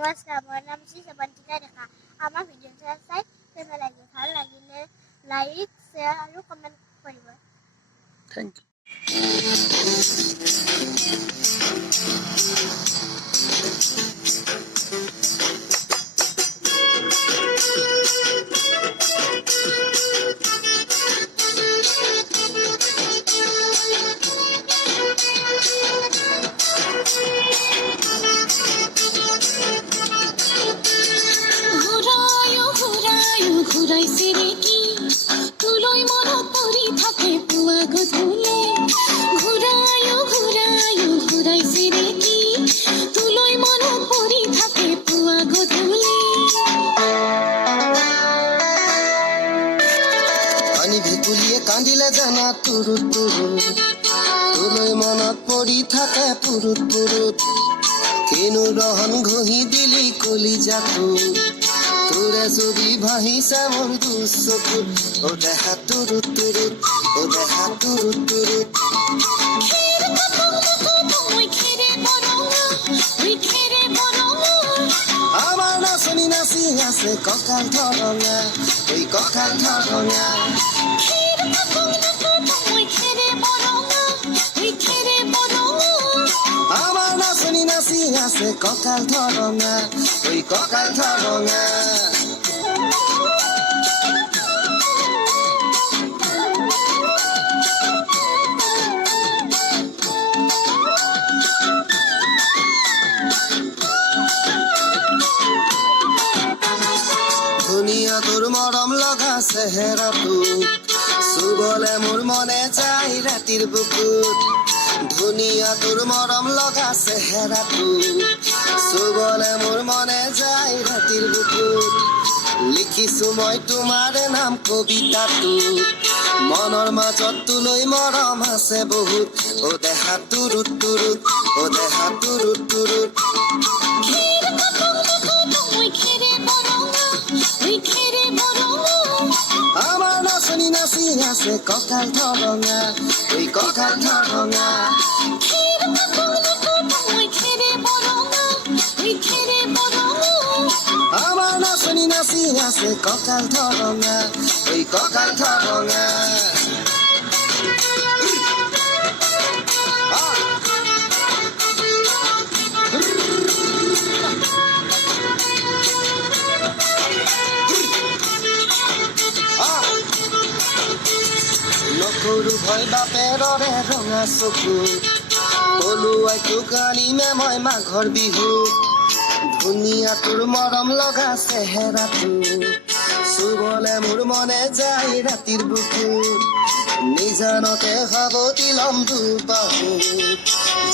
নমস্কার, আমার নাম শ্রী সবাঞ্চিতা রেখা। আমার ভিডিও চাই কেমন লাগে, ভালো লাগিলে লাইক, শেয়ার আৰু কমেন্ট কৰিব। Thank you. ঘুরাইছে রে কি তুলৈ মনত পৰি থাকে পুৱা গধূলি ঘুৰাইছে ৰে কি তুলৈ মনত পৰি থাকে পুৱা গধূলি পানী ভেকুলীয়ে কান্দিলে জানা তুৰুত তুৰুত তুলৈ মনত পৰি থাকে পুৰুত পুৰুত কিনো ৰহন ঘঁহি দিলি কলিজাটো তোৰে ছবি ভাহিছে মোৰ দুচকুত ও দেহা তুৰুত তুৰুত ও দেহা তুৰুত তুৰুত আমাৰ নাচনি নাচি আছে কঁকাল ধৰঙা ঐ কঁকাল ধৰঙা আমাৰ নাচনি নাচি আছে কঁকাল ধৰঙা ঐ কঁকাল ধৰঙা ধুনীয়া তোৰ মৰম লগা চেহেৰাটো চুবলে মোৰ মনে যায় ৰাতিৰ বুকুত ধুনীয়া তোৰ মৰম লগা চেহেৰাটো চুবলে মোৰ মনে যায় ৰাতিৰ বুকুত লিখিছো মই তোমাৰে নাম কবিতাটো মনৰ মাজত তোলৈ মৰম আছে বহুত ও দেহা তুৰুত তুৰুত ও দেহা তুৰুত তুৰুত আমাৰ নাচনি নাচি আছে কঁকাল ধৰঙা ঐ কঁকাল ধৰঙা আমাৰ নাচনি নাচি আছে কঁকাল ধৰঙা ঐ কঁকাল ধৰঙা নকৰো ভয় বাপেৰৰে ৰঙা চকু পলুৱাই তোক আনিমে মই মাঘৰ বিহু ধুনীয়া তোৰ মৰম লগা চেহেৰাটো চুবলে মোৰ মনে যায় ৰাতিৰ বুকুত নিজানতে সাৱটি লম দুবাহু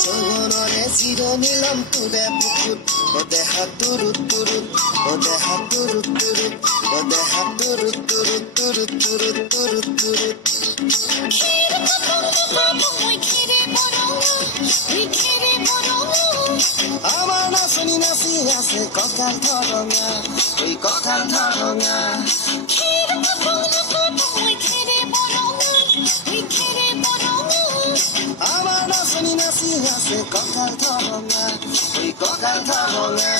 যৌৱনৰে চিৰণি লম তোৰে বুকুত ও দেহা তুৰুত তুৰুত ও দেহা তুৰুত তুৰুত ও দেহা তুৰুত তুৰুত তুৰুত তুৰুত তুৰুত তুৰুত আমাৰ নাচনি নাচি আছে কঁকাল ধৰঙা ঐ কঁকাল ধৰঙা আমাৰ নাচনি নাচি আছে কঁকাল ধৰঙা ঐ কঁকাল ধৰঙা